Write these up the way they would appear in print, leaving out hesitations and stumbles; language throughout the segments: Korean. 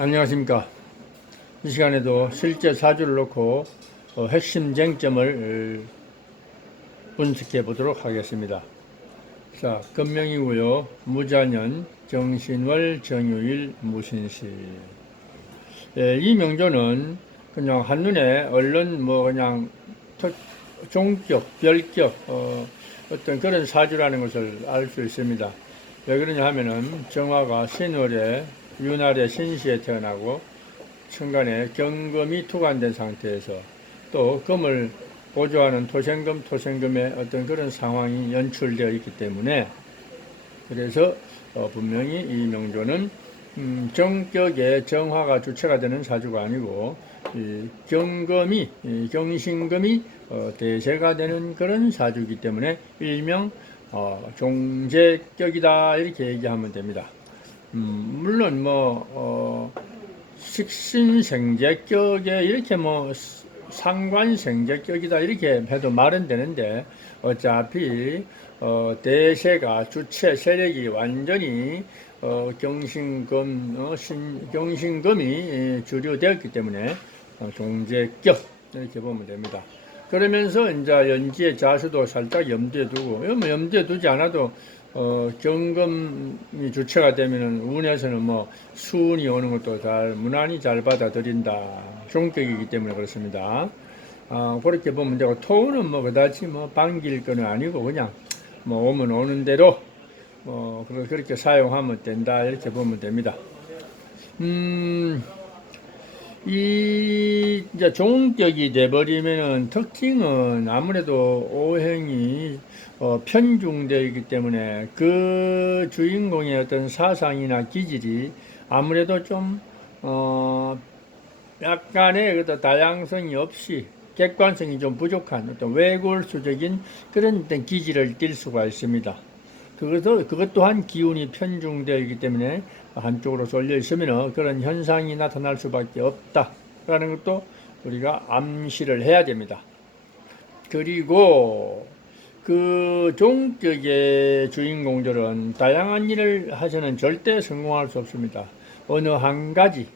안녕하십니까. 이 시간에도 실제 사주를 놓고 핵심 쟁점을 분석해 보도록 하겠습니다. 자, 금명이고요. 무자년, 정신월, 정유일, 무신시. 이 명조는 그냥 한눈에 얼른 그냥 종격, 별격, 어떤 그런 사주라는 것을 알 수 있습니다. 왜 그러냐 하면은 정화가 신월에 윤활의 신시에 태어나고 천간에 경금이 투관된 상태에서 또 금을 보조하는 토생금의 어떤 그런 상황이 연출되어 있기 때문에 그래서 분명히 이 명조는 정격의 정화가 주체가 되는 사주가 아니고 이 경신금이 대세가 되는 그런 사주이기 때문에 일명 종재격이다 이렇게 얘기하면 됩니다. 물론 식신생재격에 이렇게 상관생재격이다 이렇게 해도 말은 되는데 어차피 대세가 주체 세력이 완전히 경신금이 주류되었기 때문에 종재격 이렇게 보면 됩니다. 그러면서 이제 연지의 자수도 살짝 염두에 두고 염두에 두지 않아도 경금이 주체가 되면은 운에서는 수운이 오는 것도 무난히 잘 받아들인다. 종격이기 때문에 그렇습니다. 그렇게 보면 되고, 토운은 그다지 반길 거는 아니고, 그냥 오면 오는 대로 그렇게 사용하면 된다. 이렇게 보면 됩니다. 이제 종격이 돼버리면은 특징은 아무래도 오행이 편중되어 있기 때문에 그 주인공의 어떤 사상이나 기질이 아무래도 좀 약간의 어떤 다양성이 없이 객관성이 좀 부족한 어떤 외골수적인 그런 어떤 기질을 띌 수가 있습니다. 그것 또한 기운이 편중되어 있기 때문에 한쪽으로 쏠려 있으면 그런 현상이 나타날 수밖에 없다라는 것도 우리가 암시를 해야 됩니다. 그리고 그 종격의 주인공들은 다양한 일을 하서는 절대 성공할 수 없습니다. 어느 한 가지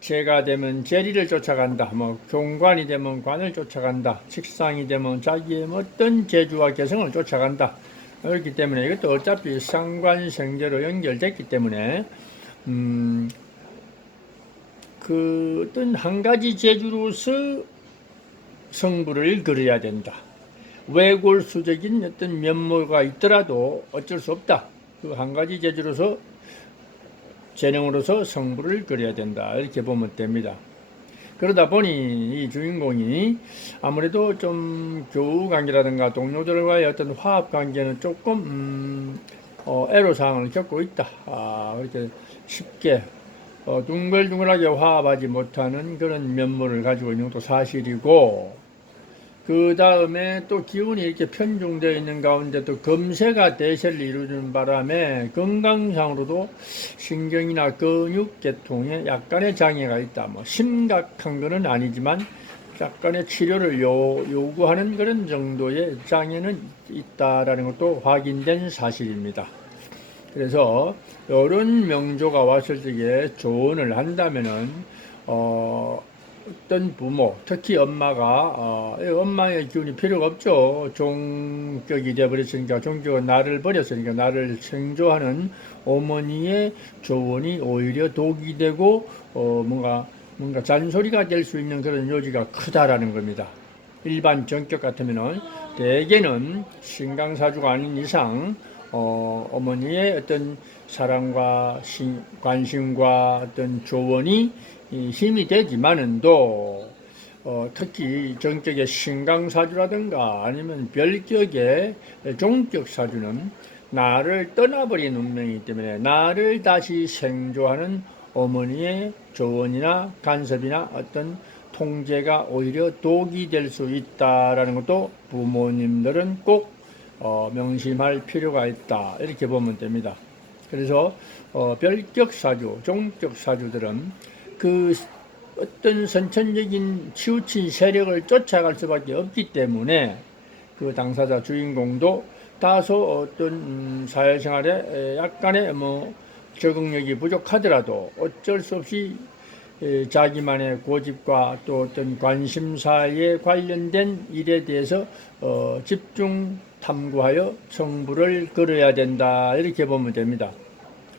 재가 되면 재리를 쫓아간다. 종관이 되면 관을 쫓아간다. 식상이 되면 자기의 어떤 재주와 개성을 쫓아간다. 그렇기 때문에 이것도 어차피 상관생재로 연결됐기 때문에 그 어떤 한 가지 재주로서 성부를 그려야 된다. 외골수적인 어떤 면모가 있더라도 어쩔 수 없다. 그 한 가지 재주로서 재능으로서 성부를 그려야 된다. 이렇게 보면 됩니다. 그러다 보니 이 주인공이 아무래도 좀 교우관계라든가 동료들과의 어떤 화합관계는 조금 애로사항을 겪고 있다. 그렇게 쉽게 둥글둥글하게 화합하지 못하는 그런 면모를 가지고 있는 것도 사실이고, 그 다음에 또 기운이 이렇게 편중되어 있는 가운데 또 금세가 대세를 이루는 바람에 건강상으로도 신경이나 근육 계통에 약간의 장애가 있다. 심각한 것은 아니지만 약간의 치료를 요구하는 그런 정도의 장애는 있다라는 것도 확인된 사실입니다. 그래서 이런 명조가 왔을 적에 조언을 한다면은 어떤 부모, 특히 엄마가 엄마의 기운이 필요가 없죠. 종격이 되어버렸으니까, 종격은 나를 버렸으니까 나를 생조하는 어머니의 조언이 오히려 독이 되고 뭔가 잔소리가 될 수 있는 그런 여지가 크다라는 겁니다. 일반 정격 같으면은 대개는 신강사주가 아닌 이상 어머니의 어떤 사랑과 관심과 어떤 조언이 힘이 되지만은 또 특히 정격의 신강사주라든가 아니면 별격의 종격사주는 나를 떠나버린 운명이기 때문에 나를 다시 생조하는 어머니의 조언이나 간섭이나 어떤 통제가 오히려 독이 될 수 있다라는 것도 부모님들은 꼭 명심할 필요가 있다 이렇게 보면 됩니다. 그래서 별격사주, 종격사주들은 그 어떤 선천적인 치우친 세력을 쫓아갈 수밖에 없기 때문에 그 당사자 주인공도 다소 어떤 사회생활에 약간의 적응력이 부족하더라도 어쩔 수 없이 자기만의 고집과 또 어떤 관심사에 관련된 일에 대해서 집중 탐구하여 청부를 걸어야 된다. 이렇게 보면 됩니다.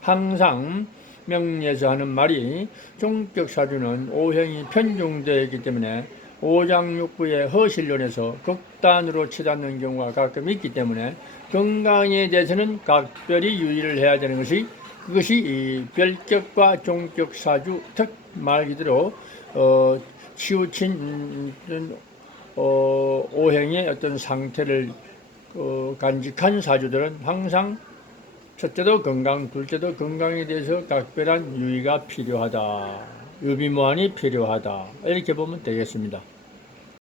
항상 명리에서 하는 말이 종격사주는 오행이 편중되어 있기 때문에 오장육부의 허실론에서 극단으로 치닫는 경우가 가끔 있기 때문에 건강에 대해서는 각별히 유의를 해야 되는 것이 그것이 이 별격과 종격사주 특 말 그대로 치우친 오행의 어떤 상태를 간직한 사주들은 항상 첫째도 건강, 둘째도 건강에 대해서 각별한 유의가 필요하다. 유비무환이 필요하다. 이렇게 보면 되겠습니다.